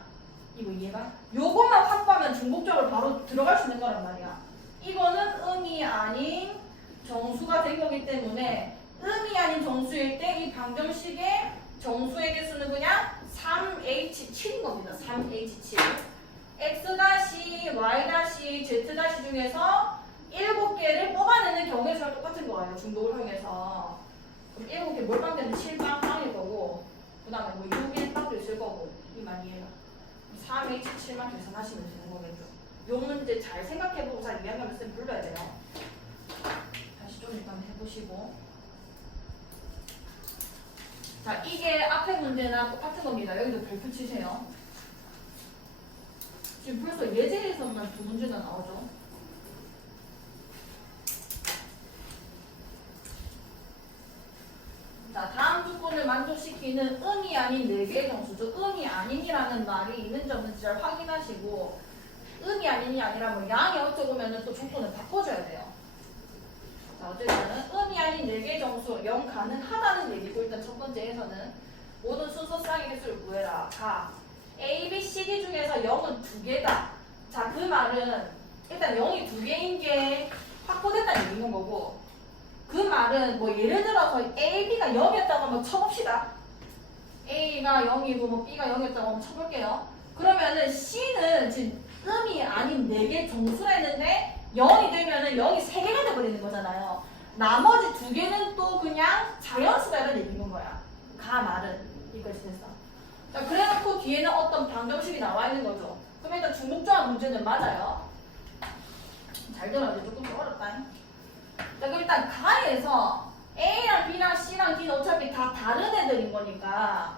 이거 이해가? 요것만 확보하면 중복적으로 바로 들어갈 수 있는 거란 말이야. 이거는 음이 아닌 정수가 된 거기 때문에 음이 아닌 정수일 때 이 방정식의 정수의 개수는 그냥 3H7인 겁니다. 3H7. X-, Y-, Z- 중에서 7개를 뽑아내는 경우의 수랑 똑같은 거예요. 중복을 활용해서. 그럼 7개 몰빵되면 7빵빵일 거고, 그 다음에 뭐 6일 빵도 있을 거고, 이 말이에요. 3H7만 계산하시면 되는 거겠죠. 요 문제 잘 생각해보고 잘 이해하면 쌤 불러야 돼요. 다시 좀 일단 해보시고. 자, 이게 앞에 문제나 똑같은 겁니다. 여기도 별표 치세요. 지금 벌써 예제에서만 2문제나 나오죠. 자, 다음 조건을 만족시키는 음이 아닌 4개의 정수죠. 음이 아닌이라는 말이 있는 점은 잘 확인하시고, 음이 아닌이 아니라 뭐 양이 어쩌고면은 또 조건을 바꿔줘야 돼요. 자, 어쨌든 음이 아닌 4개의 정수 0 가능하다는 얘기고, 일단 첫 번째에서는 모든 순서쌍의 개수를 구해라. 가 A, B, C, D 중에서 0은 2개다. 자, 그 말은 일단 0이 2개인 게 확보됐다는 얘기인 거고, 그 말은 뭐 예를 들어서 A, B가 0이었다고 한번 쳐봅시다. A가 0이고 뭐 B가 0이었다고 한번 쳐볼게요. 그러면은 C는 지금 음이 아닌 4개 정수라 했는데 0이 되면은 0이 3개가 돼버리는 거잖아요. 나머지 2개는 또 그냥 자연수라는 얘기인 거야. 가 말은 이것이 됐어. 자, 그래놓고 뒤에는 어떤 방정식이 나와 있는 거죠. 그럼 일단 중복조합 문제는 맞아요. 잘 들어야 돼. 조금 더 어렵다. 자, 그럼 일단 가에서 A랑 B랑 C랑 D는 어차피 다 다른 애들인 거니까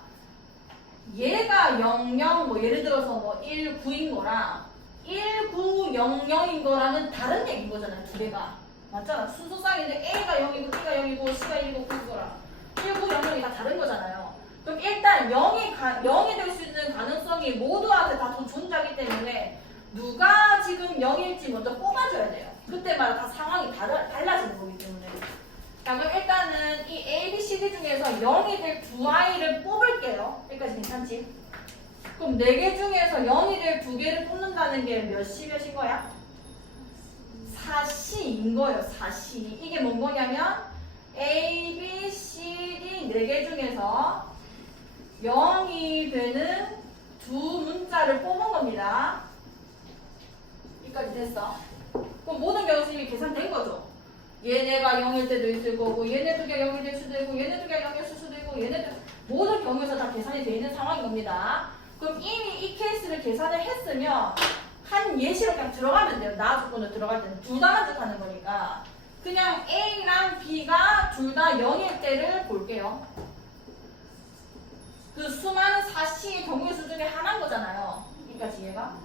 얘가 00, 뭐 예를 들어서 뭐 19인 거랑 1900인 거랑은 다른 얘기인 거잖아요. 2개가. 맞잖아. 순서쌍인데 A가 0이고 B가 0이고 C가 1이고 9인 거랑 1900이 다 다른 거잖아요. 그럼 일단 0이 될 수 있는 가능성이 모두한테 다 존재하기 때문에 누가 지금 0일지 먼저 뽑아줘야 돼요. 그때마다 다 상황이 달라지는 거기 때문에. 자, 그럼 일단은 이 A, B, C, D 중에서 0이 될 두 아이를 뽑을게요. 여기까지 괜찮지? 그럼 4개 중에서 0이 될 2개를 뽑는다는 게 몇 시 몇인 거야? 4시인 거예요. 4시. 이게 뭔 거냐면 A, B, C, D 4개 중에서 0이 되는 두 문자를 뽑은 겁니다. 여기까지 됐어. 그럼 모든 경우에서 이미 계산된 거죠. 얘네가 0일 때도 있을 거고, 얘네 2개가 0이 될 수도 있고, 얘네 2개가 0일 수도 있고, 얘네들 모든 경우에서 다 계산이 되어 있는 상황인 겁니다. 그럼 이미 이 케이스를 계산을 했으면 한 예시로 그냥 들어가면 돼요. 나 조건을 들어갈 때는 둘 다 만족하는 거니까 그냥 A랑 B가 둘 다 0일 때를 볼게요. 그 수많은 4C의 경우의 수 중에 하나인 거잖아요. 여기까지 이해가?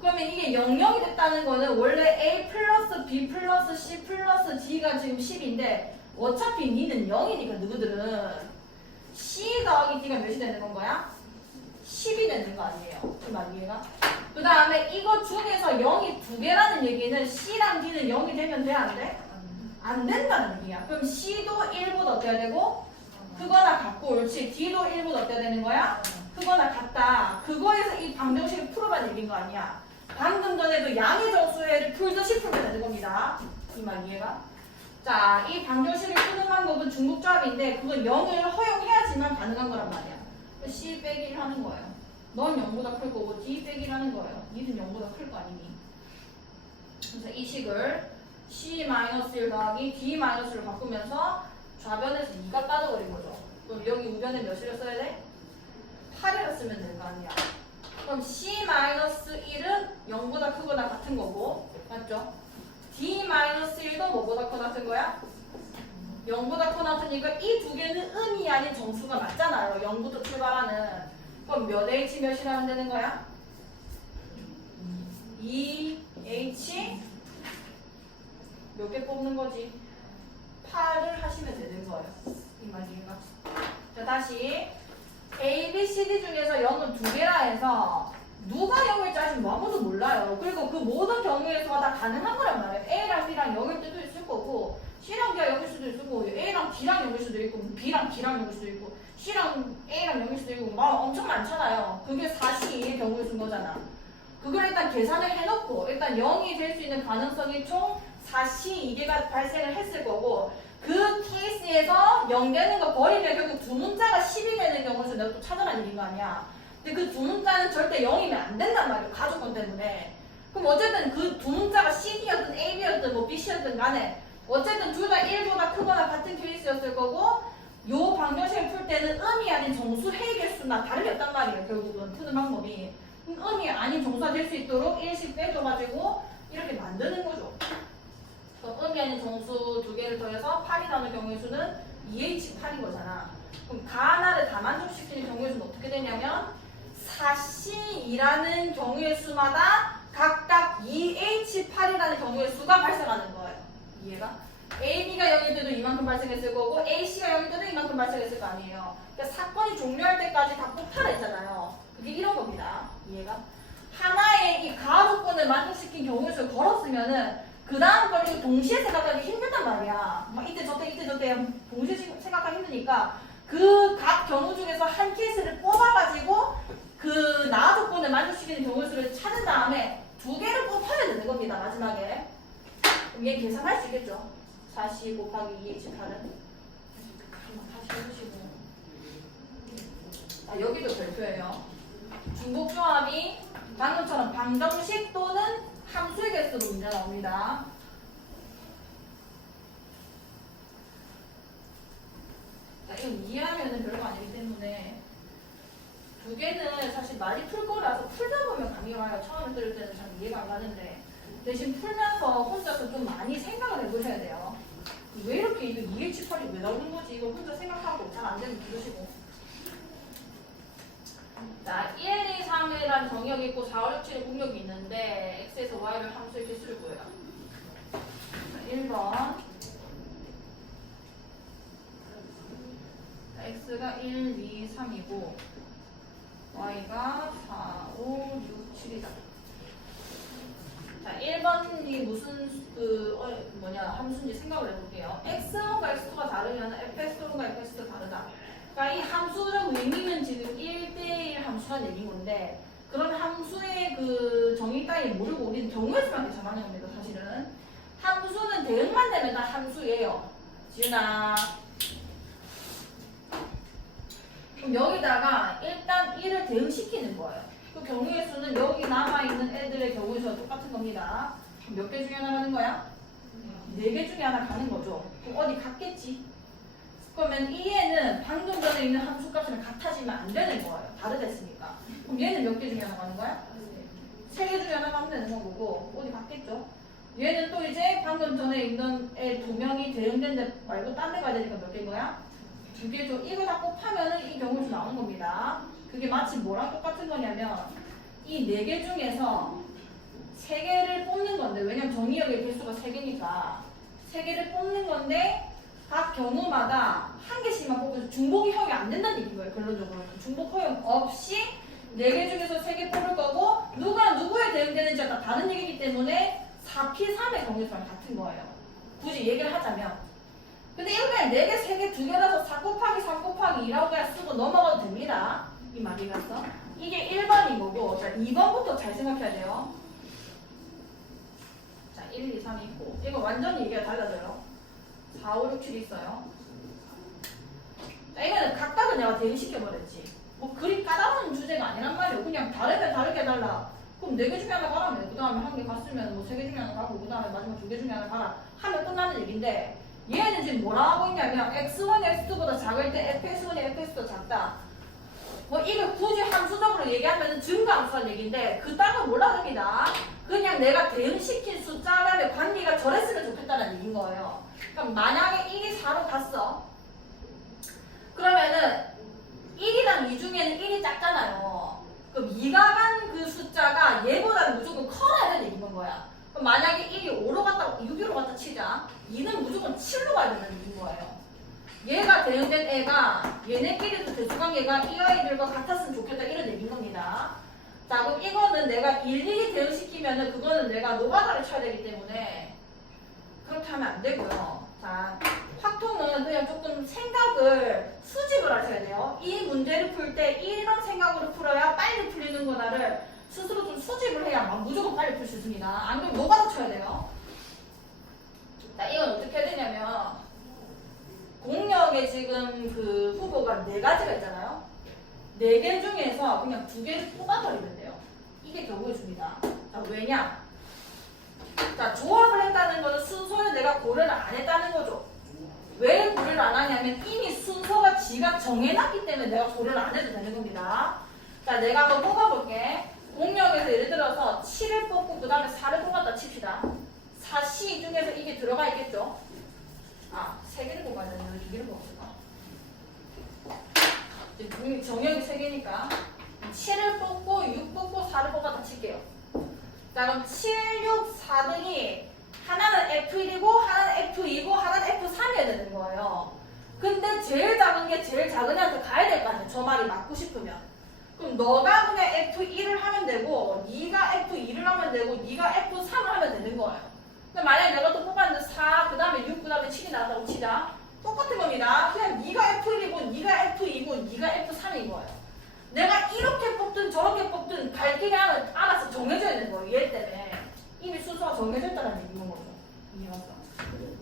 그러면 이게 00이 됐다는 거는 원래 A 플러스 B 플러스 C 플러스 D가 지금 10인데 어차피 니는 0이니까 너희들은 C 더하기 D가 몇이 되는 건 거야? 10이 되는 거 아니에요? 그 말 이해가? 그 다음에 이거 중에서 0이 2개라는 얘기는 C랑 D는 0이 되면 돼? 안 돼? 안 된다는 얘기야. 그럼 C도 1보다 어때야 되고? 크거나 같고, 옳지. D도 1보다 어때야 되는 거야? 크거나 같다. 그거에서 이 방정식을 풀어봐야 얘기인 거 아니야. 방금 전에도 양의 정수를 풀듯이 풀면 되는 겁니다. 이 말 이해가? 자, 이 방정식을 푸는 방법은 중복조합인데 그건 0을 허용해야지만 가능한 거란 말이야. C 빼기 1 하는 거예요. 넌 0보다 클 거고 D 빼기 1 하는 거예요. 니는 0보다 클 거 아니니? 그래서 이 식을 C-1 더하기 D-를 바꾸면서 좌변에서 2가 빠져버린 거죠. 그럼 여기 우변에 몇이라 써야 돼? 8이라 쓰면 될 거 아니야. 그럼 C-1은 0보다 크거나 같은 거고, 맞죠? D-1도 뭐보다 크거나 같은 거야? 0보다 크거나 같으니까 이 두 개는 음이 아닌 정수가 맞잖아요. 0부터 출발하는. 그럼 몇 H 몇이라면 되는 거야? 2H 몇 개 뽑는 거지? 8을 하시면 되는 거예요. 이 말이에요. 자, 다시 A, B, C, D 중에서 0은 2개라 해서 누가 0일지 아직 아무도 몰라요. 그리고 그 모든 경우에서가 다 가능한 거란 말이에요. A랑 B랑 0일 때도 있을 거고, C랑 D가 0일 수도 있을 거고, A랑 D랑 0일 수도 있고, B랑 D랑 0일 수도 있고, C랑 A랑 0일 수도 있고, 막 엄청 많잖아요. 그게 4C의 경우의 수인 거잖아. 그걸 일단 계산을 해놓고 일단 0이 될 수 있는 가능성이 총 4C 2개가 발생을 했을 거고, 그 케이스에서 0 되는 거 버리면 결국 두 문자가 10이 되는 경우에서 내가 또 찾아라 얘기인 거 아니야. 근데 그 두 문자는 절대 0이면 안 된단 말이야. 가족권 때문에. 그럼 어쨌든 그 두 문자가 CD였든 AB였든 뭐 BC였든 간에 어쨌든 둘 다 1보다 크거나 같은 케이스였을 거고 요 방정식을 풀 때는 음이 아닌 정수 해의 개수나 다르겠단 말이에요. 결국은 푸는 방법이. 음이 아닌 정수가 될 수 있도록 1씩 빼줘가지고 이렇게 만드는 거죠. 음이 아닌 정수 두 개를 더해서 8이 나오는 경우의 수는 2H8인 거잖아. 그럼 가 하나를 다 만족시키는 경우의 수는 어떻게 되냐면 4C2라는 경우의 수마다 각각 2H8이라는 경우의 수가 발생하는 거예요. 이해가? AB가 0일 때도 이만큼 발생했을 거고 AC가 0일 때도 이만큼 발생했을 거 아니에요. 그러니까 사건이 종료할 때까지 다 폭탄을 했잖아요. 그게 이런 겁니다. 이해가? 하나의 이 가조건을 만족시킨 경우의 수를 걸었으면은 그 다음 걸 동시에 생각하기 힘들단 말이야. 막 이때 저때 동시에 생각하기 힘드니까 그 각 경우 중에서 한 케이스를 뽑아가지고 그 나아 조건을 만족시키는 경우 수를 찾은 다음에 두 개를 곱하면 되는 겁니다. 마지막에. 그럼 얘 계산할 수 있겠죠? 4C 곱하기 2H8은 다시 해주시고. 아, 여기도 별표예요. 중복조합이 방금처럼 방정식 또는 함수의 개수로 문제 나옵니다. 자, 이건 이해하면 별거 아니기 때문에 두 개는 사실 많이 풀 거라서 풀다 보면 감이 와요. 처음에 들을 때는 잘 이해가 안 가는데 대신 풀면서 혼자서 좀 많이 생각을 해보셔야 돼요. 왜 이렇게 이거 2H8이 왜 나오는 거지? 이거 혼자 생각하고 잘 안 되면 들으시고. 자, 1, 2, 3이라는 정의역이 있고 4, 5, 6, 7의 공역이 있는데 x에서 y를 함수의 개수를 구해요. 자, 1번 x가 1, 2, 3이고 y가 4, 5, 6, 7이다. 자, 1번이 무슨 함수인지 생각을 해볼게요. x1과 x2가 다르면 fx1과 fx도 다르다. 그러니까 이 함수적 의미는 지금 1대1 함수라는 얘기인 건데 그런 함수의 그 정의 따위 모르고 우리는 경우의 수만 계산하는 겁니다. 사실은 함수는 대응만 되면 다 함수예요. 지은아. 그럼 여기다가 일단 1을 대응시키는 거예요. 그 경우의 수는 여기 남아있는 애들의 경우의 수와 똑같은 겁니다. 몇 개 중에 하나 가는 거야? 4개 중에 하나 가는 거죠. 그럼 어디 갔겠지? 그러면 이 애는 방금 전에 있는 함수 값이랑 같아지면 안 되는 거예요. 다르댔으니까. 그럼 얘는 몇 개 중에 하나 가는 거야? 3개 중에 하나 가면 되는 거고 어디 갔겠죠? 얘는 또 이제 방금 전에 있는 애 2명이 대응된 데 말고 딴 데 가야 되니까 몇 개인 거야? 2개죠. 이거 다 곱하면은 이 경우에서 나오는 겁니다. 그게 마치 뭐랑 똑같은 거냐면 이 4개 중에서 3개를 뽑는 건데 왜냐면 정의역의 개수가 3개니까 3개를 뽑는 건데 각 경우마다 한 개씩만 뽑아서 중복이 허용이 안 된다는 얘기인 거예요. 결론적으로 중복 허용 없이 4개 중에서 3개 뽑을 거고 누가 누구에 대응되는지가 다 다른 얘기이기 때문에 4P3의 경우수랑 같은 거예요. 굳이 얘기를 하자면 근데 이거 그냥 4개, 3개, 2개라서 4 곱하기 3 곱하기 2라고 그냥 쓰고 넘어가도 됩니다. 이 말이 갔어? 이게 1번인 거고 자 2번부터 잘 생각해야 돼요. 자 1, 2, 3이 있고 이거 완전히 얘기가 달라져요. 4, 5, 6, 7이 있어요. 자 이거는 각각을 내가 대응시켜버렸지. 뭐 그리 까다로운 주제가 아니란 말이에요. 그냥 다르면 다르게 해달라. 그럼 4개 중에 하나 가라면 그 다음에 한 개 갔으면 뭐 3개 중에 하나 가고 그 다음에 마지막 2개 중에 하나 가라 하면 끝나는 얘기인데 얘는 지금 뭐라 하고 있냐면 x1이 x2보다 작을 때 fx1이 fx보다 작다. 뭐 이걸 굳이 함수적으로 얘기하면 증가함수란 얘기인데 그딴 몰라 됩니다. 그냥 내가 대응시킨 숫자간의 관계가 저랬으면 좋겠다는 얘기인 거예요. 그럼 만약에 이게 4로 갔어. 그러면은 1이랑 2 중에는 1이 작잖아요. 그럼 2가 간 그 숫자가 얘보다는 무조건 커야 되는 얘기인 거야. 그럼 만약에 1이 5로 갔다 6으로 갔다 치자. 2는 무조건 7로 가야 되는 얘기인 거예요. 얘가 대응된 애가 얘네끼리도 대수관계가 이 아이들과 같았으면 좋겠다 이런 얘기인 겁니다. 자 그럼 이거는 내가 일일이 대응시키면은 그거는 내가 노가다를 쳐야 되기 때문에 그렇게 하면 안 되고요. 자 확통은 그냥 조금 생각을 수집을 하셔야 돼요. 이 문제를 풀 때 이런 생각으로 풀어야 빨리 풀리는 거다를 스스로 좀 수집을 해야 무조건 빨리 풀 수 있습니다. 안 그러면 노가다 쳐야 돼요. 자 이건 어떻게 해야 되냐면 공역에 지금 그 후보가 4가지가 있잖아요. 4개 중에서 그냥 2개를 뽑아버리면 돼요. 이게 경우의 수입니다. 자, 왜냐? 자, 조합을 했다는 거는 순서를 내가 고려를 안 했다는 거죠. 왜 고려를 안 하냐면 이미 순서가 지가 정해놨기 때문에 내가 고려를 안 해도 되는 겁니다. 자, 내가 한번 뽑아볼게. 공역에서 예를 들어서 7을 뽑고 그 다음에 4를 뽑았다 칩시다. 4C 중에서 이게 들어가 있겠죠? 아, 3개를 뽑아야 되는데 왜 2개를 뽑았을까? 정역이 3개니까 7을 뽑고 6 뽑고 4를 뽑았다 칠게요. 자, 그럼 7, 6, 4등이 하나는 F1이고 하나는 F2이고 하나는 F3이어야 되는 거예요. 근데 제일 작은 게 제일 작은 애한테 가야 될 거 아니야. 저 말이 맞고 싶으면. 그럼 너가 그냥 F1을 하면 되고 네가 F2를 하면 되고 네가 F3을 하면 되는 거예요. 근데 만약에 내가 또 뽑았는데 4, 그 다음에 6, 그 다음에 7이 나왔다고 치자. 똑같은 겁니다. 그냥 네가 F1이고 네가 F2이고 네가 F3인 거예요. 내가 이렇게 뽑든 저렇게 뽑든 갈 길이 알아서 정해져야 되는 거예요. 얘 때문에. 이미 순서가 정해져 있다는 얘기인 거죠. 이해갔어?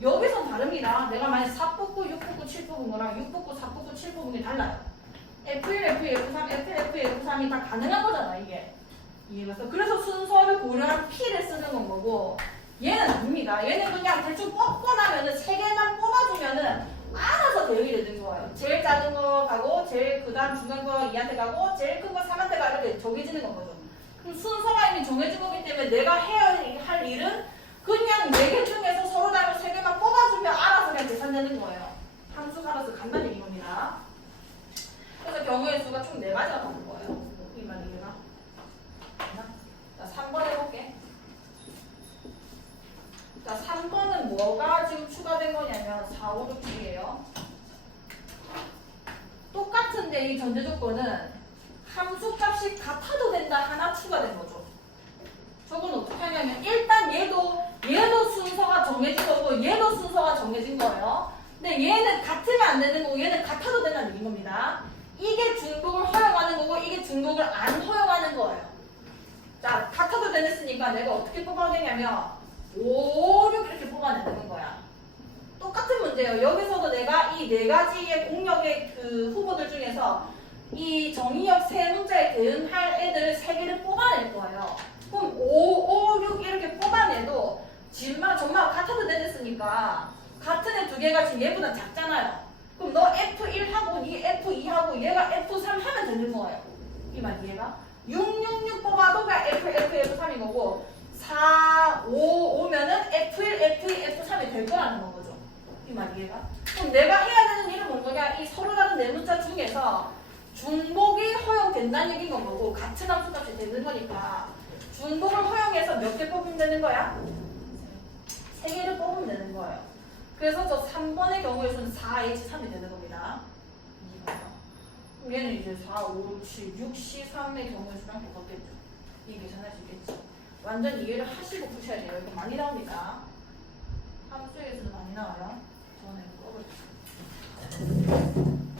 여기선 다릅니다. 내가 만약 4 뽑고 6 뽑고 7 뽑은 거랑 6 뽑고 4 뽑고 7 뽑은 게 달라요. F1, F2, F3, F1, F2, F3이 다 가능한 거잖아, 이게. 이해갔어? 그래서 순서를 고려한 P를 쓰는 건 거고, 얘는 아닙니다. 얘는 그냥 대충 뽑고 나면은 3개만 뽑아주면은 알아서 대응이 되는 거예요. 제일 작은 거 가고, 제일 그 다음 중간 거 2한테 가고, 제일 큰 거 3한테 가 이렇게 정해지는 건 거죠. 그럼 순서가 이미 정해진 거기 때문에 내가 해야 할 일은 그냥 4개 중에서 서로 다른 3개만 뽑아주면 알아서 그냥 계산되는 거예요. 함수 알아서 간다는 얘기인 겁니다. 그래서 경우의 수가 총 4가지가 되는 거예요. 이 말 이해가? 자, 3번 해볼게. 자, 3번은 뭐가 지금 추가된 거냐면 4, 5, 6, 7이에요. 똑같은데 이 전제 조건은 함수 값이 같아도 된다 하나 추가된 거죠. 저건 어떻게 하냐면 일단 얘도 순서가 정해진 거고 얘도 순서가 정해진 거예요. 근데 얘는 같으면 안 되는 거고 얘는 같아도 된다는 얘기인 겁니다. 이게 중복을 허용하는 거고 이게 중복을 안 허용하는 거예요. 자, 같아도 되겠으니까 내가 어떻게 뽑아야 되냐면 5, 6 이렇게 뽑아내는 거야. 똑같은 문제예요. 여기서도 내가 이 4가지의 공역의 그 후보들 중에서 이 정의역 3문자에 대응할 애들 3개를 뽑아낼 거예요. 그럼 5, 5, 6 이렇게 뽑아내도 전말 같아도 되겠으니까 같은 애 2개가 지금 얘보다 작잖아요. 그럼 너 F1하고 니 F2하고 얘가 F3 하면 되는 거예요. 이 말 이해가? 6, 6, 6 뽑아도 그냥 F3인 거고 4, 5 오면은 F1, F2, F3이 될 거라는 거죠. 이 말 이해가? 그럼 내가 해야 되는 일은 뭔 거냐? 이 서로 다른 네 문자 중에서 중복이 허용된다는 얘기인 건 거고 같은 함수값이 되는 거니까 중복을 허용해서 몇 개 뽑으면 되는 거야? 3개를 뽑으면 되는 거예요. 그래서 저 3번의 경우에서는 4H3이 되는 겁니다. 그럼 얘는 이제 4, 5, 7, 6, C, 3의 경우의 수랑 똑같겠죠. 이 계산할 수 있겠지. 완전 이해를 하시고 푸셔야 돼요. 이거 많이 나옵니다. 함수에서도 많이 나와요. 저번에 꺼버렸어요.